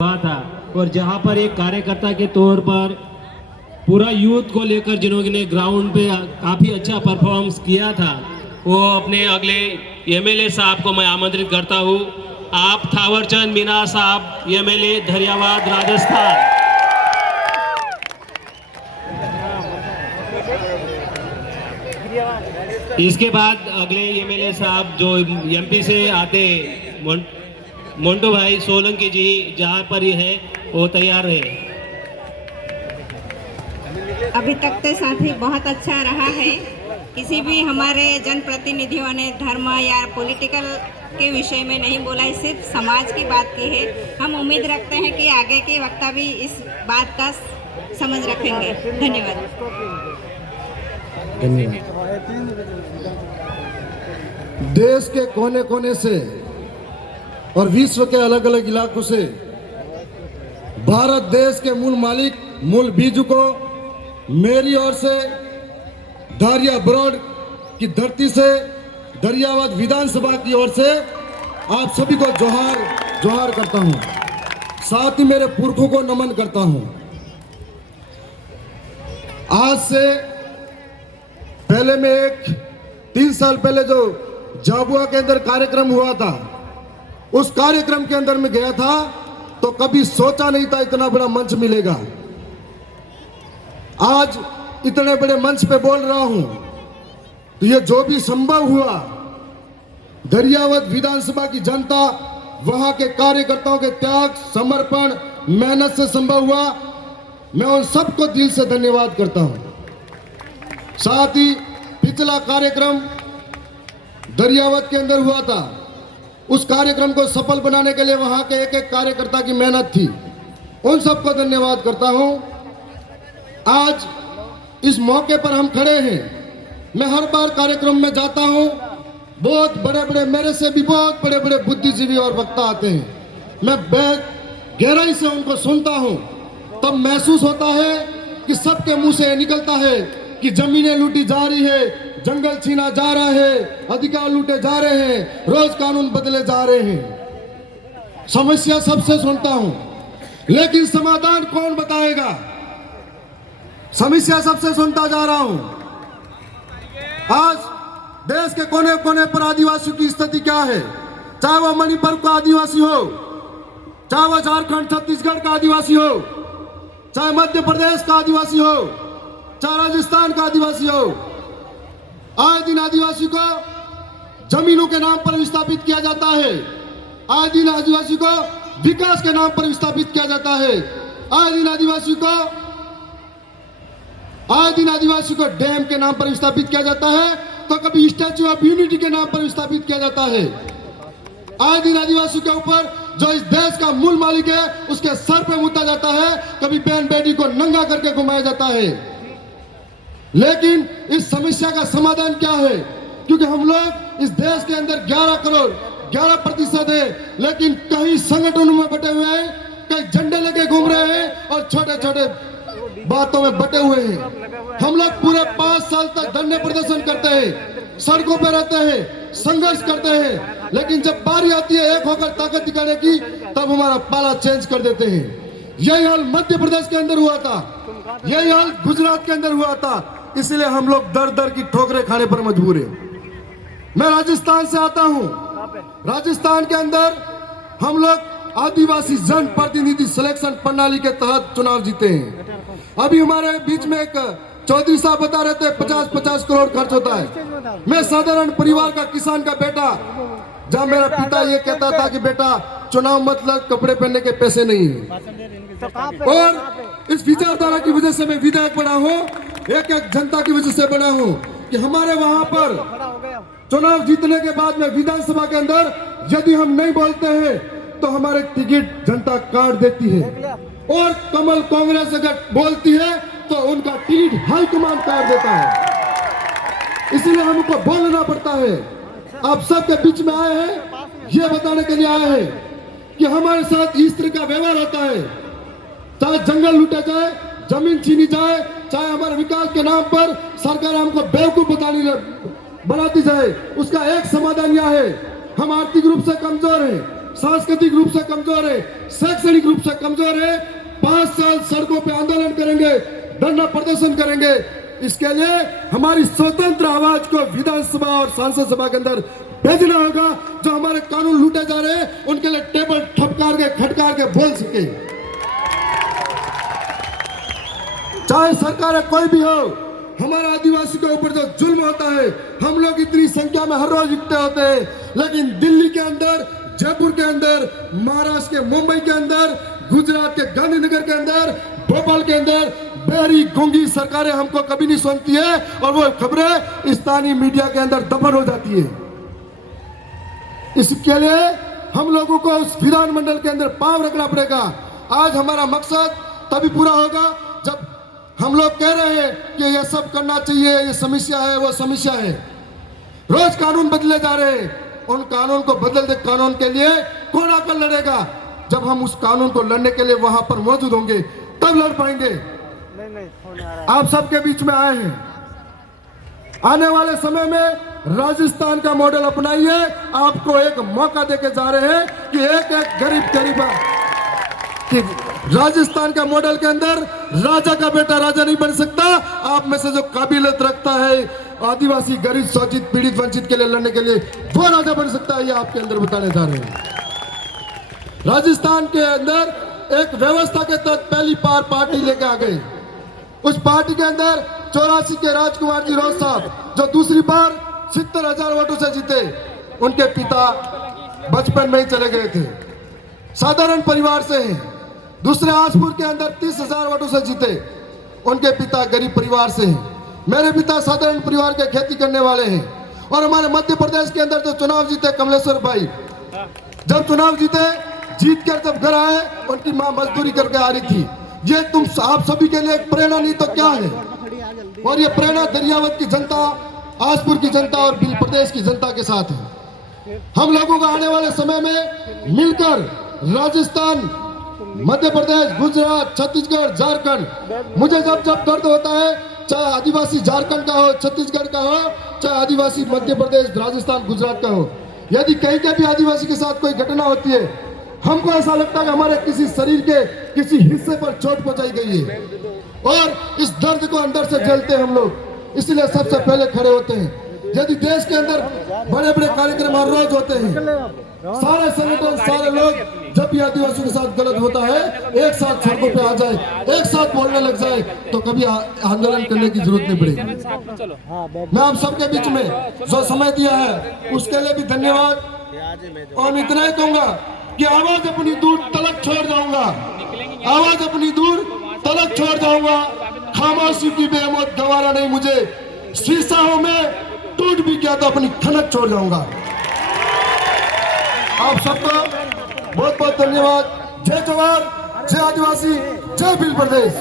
हुआ था और जहां पर एक कार्यकर्ता के तौर पर पूरा यूथ को लेकर जिन्होंने ग्राउंड पे काफ़ी अच्छा परफॉर्मेंस किया था, वो अपने अगले एमएलए साहब को मैं आमंत्रित करता हूं। आप थावरचंद मीना साहब, एमएलए धरियावाद, राजस्थान। इसके बाद अगले एमएलए साहब जो एमपी से आते मोन्टू भाई सोलंकी जी, जहाँ पर ये है वो तैयार है। अभी तक तो साथी बहुत अच्छा रहा है। किसी भी हमारे जनप्रतिनिधियों ने धर्म या पॉलिटिकल के विषय में नहीं बोला है, सिर्फ समाज की बात की है। हम उम्मीद रखते हैं कि आगे के वक्ता भी इस बात का समझ रखेंगे। धन्यवाद। देश के कोने कोने से और विश्व के अलग अलग इलाकों से भारत देश के मूल मालिक, मूल बीजू को मेरी ओर से धारिया ब्रॉड की धरती से, धरियावाद विधानसभा की ओर से आप सभी को जोहार करता हूं। साथ ही मेरे पुरखों को नमन करता हूं। आज से पहले में 3 साल पहले जो झाबुआ के अंदर कार्यक्रम हुआ था, उस कार्यक्रम के अंदर में गया था तो कभी सोचा नहीं था इतना बड़ा मंच मिलेगा। आज इतने बड़े मंच पे बोल रहा हूं तो ये जो भी संभव हुआ, धरियावाद विधानसभा की जनता, वहां के कार्यकर्ताओं के त्याग, समर्पण, मेहनत से संभव हुआ। मैं उन सबको दिल से धन्यवाद करता हूं। साथ ही पिछला कार्यक्रम धरियावाद के अंदर हुआ था, उस कार्यक्रम को सफल बनाने के लिए वहां के एक एक कार्यकर्ता की मेहनत थी। उन सबको धन्यवाद करता हूं। आज इस मौके पर हम खड़े हैं। मैं हर बार कार्यक्रम में जाता हूं, बहुत बड़े बड़े, मेरे से भी बहुत बड़े बड़े बुद्धिजीवी और वक्ता आते हैं। मैं गहराई से उनको सुनता हूं, तब महसूस होता है कि सबके मुंह से निकलता है कि जमीनें लूटी जा रही है, जंगल छीना जा रहा है, अधिकार लूटे जा रहे हैं, रोज कानून बदले जा रहे हैं। समस्या सबसे सुनता हूं, लेकिन समाधान कौन बताएगा? समस्या सबसे सुनता जा रहा हूं। आज देश के कोने कोने पर आदिवासियों की स्थिति क्या है? चाहे वह मणिपुर का आदिवासी हो, चाहे वह झारखंड छत्तीसगढ़ का आदिवासी हो, चाहे मध्य प्रदेश का आदिवासी हो, चाहे राजस्थान का आदिवासी हो, आए दिन आदिवासी को जमीनों के नाम पर विस्थापित किया जाता है। आए दिन आदिवासी को विकास के नाम पर विस्थापित किया जाता है। आए दिन आदिवासी को डैम के नाम पर विस्थापित किया जाता है, तो कभी स्टैच्यू ऑफ यूनिटी के नाम पर विस्थापित किया जाता है। आए दिन आदिवासी के ऊपर जो इस देश का मूल मालिक है, उसके सर पे मुद्दा जाता है, कभी बहन बेटी को नंगा करके घुमाया जाता है। लेकिन इस समस्या का समाधान क्या है? क्योंकि हम लोग इस देश के अंदर 11 करोड़ 11% है, लेकिन कई संगठनों में बटे हुए हैं, कई झंडे लेके घूम रहे हैं और छोटे छोटे बातों में बटे हुए हैं। हम लोग पूरे 5 साल तक धरने प्रदर्शन करते हैं, सड़कों पर रहते हैं, संघर्ष करते हैं, लेकिन जब बारी आती है एक होकर ताकत दिखाने की, तब हमारा पाला चेंज कर देते हैं। यही हाल मध्य प्रदेश के अंदर हुआ था, यही हाल गुजरात के अंदर हुआ था। इसलिए हम लोग दर दर की ठोकरें खाने पर मजबूर हैं। मैं राजस्थान से आता हूं। राजस्थान के अंदर हम लोग आदिवासी जन प्रतिनिधि सिलेक्शन प्रणाली के तहत चुनाव जीते हैं। अभी हमारे बीच में एक चौधरी साहब बता रहे थे 50-50 करोड़ खर्च होता है। मैं साधारण परिवार का, किसान का बेटा, जहाँ मेरा पिता ये कहता था कि बेटा चुनाव मतलब कपड़े पहनने के पैसे नहीं है। और इस विचारधारा की वजह से मैं विधायक बना हूँ, एक एक जनता की वजह से बना हूँ कि हमारे वहां पर चुनाव जीतने के बाद में विधानसभा के अंदर यदि हम नहीं बोलते हैं तो हमारे टिकट जनता काट देती है, और कमल कांग्रेस अगर बोलती है तो उनका टिकट हाईकमान काट देता है। इसलिए हमको बोलना पड़ता है। आप सबके बीच में आए हैं, ये बताने के लिए आए हैं कि हमारे साथ इस तरह का व्यवहार होता है। चाहे जंगल लूटा जाए, जमीन छीनी जाए, चाहे हमारे विकास के नाम पर सरकार हमको बेवकूफ बनाती जाए, उसका एक समाधान यह है, हम आर्थिक रूप से कमजोर हैं, सांस्कृतिक रूप से कमजोर है, शैक्षणिक रूप से कमजोर है। 5 साल सड़कों पे आंदोलन करेंगे, धरना प्रदर्शन करेंगे। इसके लिए हमारी स्वतंत्र आवाज को विधानसभा और सांसद सभा के अंदर भेजना होगा। जो हमारे कानून लूटे जा रहे हैं उनके लिए टेबल ठपकार के खटकार के बोल सके। चाहे सरकार कोई भी हो, हमारा आदिवासी के ऊपर जो जुल्म होता है, हम लोग इतनी संख्या में हर रोज इकट्ठे होते हैं, लेकिन दिल्ली के अंदर, जयपुर के अंदर, महाराष्ट्र के मुंबई के अंदर, गुजरात के गांधीनगर के अंदर, भोपाल के अंदर बहरी गूंगी सरकारें हमको कभी नहीं सुनती है और वो खबरें स्थानीय मीडिया के अंदर दफन हो जाती है। इसके लिए हम लोगों को उस विधानमंडल के अंदर पांव रखना पड़ेगा। आज हमारा मकसद तभी पूरा होगा जब हम लोग कह रहे हैं कि ये सब करना चाहिए, ये समस्या है, वो समस्या है। रोज कानून बदले जा रहे हैं, उन कानून को बदलते कानून के लिए कौन आकर लड़ेगा? जब हम उस कानून को लड़ने के लिए वहां पर मौजूद होंगे तब लड़ पाएंगे। आप सबके बीच में आए हैं, आने वाले समय में राजस्थान का मॉडल अपनाइए। आपको एक मौका देके जा रहे हैं कि एक गरीब कि राजस्थान का मॉडल के अंदर राजा का बेटा राजा नहीं बन सकता। आप में से जो काबिलियत रखता है आदिवासी, गरीब, शोषित, पीड़ित, वंचित के लिए लड़ने के लिए, वो राजा बन सकता है। ये आपके अंदर बताने जा रहे हैं। राजस्थान के अंदर एक व्यवस्था के तहत पहली बार पार्टी लेके आ गई। उस पार्टी के अंदर 84 के राजकुमार जी रोज साहब, जो दूसरी बार 70,000 वोटों से जीते, उनके पिता बचपन में ही चले गए थे, साधारण परिवार से हैं। दूसरे आसपुर के अंदर 30,000 वोटों से जीते, उनके पिता गरीब परिवार से हैं। मेरे पिता साधारण परिवार के खेती करने वाले हैं। और हमारे मध्य प्रदेश के अंदर जो चुनाव जीते कमलेश्वर भाई, जब चुनाव जीते, जीत कर जब घर आए, उनकी मां मजदूरी करके आ रही थी। ये तुम आप सभी के लिए एक प्रेरणा नहीं तो क्या है? और ये प्रेरणा दरियावत की जनता, आसपुर की जनता और प्रदेश की जनता के साथ है। हम लोगों को आने वाले समय में मिलकर राजस्थान, मध्य प्रदेश, गुजरात, छत्तीसगढ़, झारखंड, मुझे जब जब दर्द होता है, चाहे आदिवासी झारखंड का हो, छत्तीसगढ़ का हो, चाहे आदिवासी मध्य प्रदेश, राजस्थान, गुजरात का हो, यदि कहीं के भी आदिवासी के साथ कोई घटना होती है, हमको ऐसा लगता है कि हमारे किसी शरीर के किसी हिस्से पर चोट पहुंचाई गई है और इस दर्द को अंदर से झेलते हैं हम लोग। इसलिए सबसे पहले खड़े होते हैं। यदि देश के अंदर बड़े बड़े कार्यक्रम हर रोज होते हैं, सारे संगठन, सारे लोग जब भी आदिवासियों के साथ गलत होता है एक साथ सड़कों पे आ जाए, एक साथ बोलने लग जाए, तो कभी आंदोलन करने की जरूरत नहीं पड़ेगी। मैं आप सबके बीच में जो समय दिया है उसके लिए भी धन्यवाद। और इतना ही कहूंगा कि आवाज अपनी दूर तलक छोड़ जाऊंगा, आवाज अपनी दूर तलक छोड़ जाऊंगा। खामोशी की बेमौत गवारा नहीं मुझे, शीशा हो में टूट भी गया तो अपनी खनक छोड़ जाऊंगा। आप सबको बहुत बहुत धन्यवाद। जय जवान, जय आदिवासी, जय भील प्रदेश।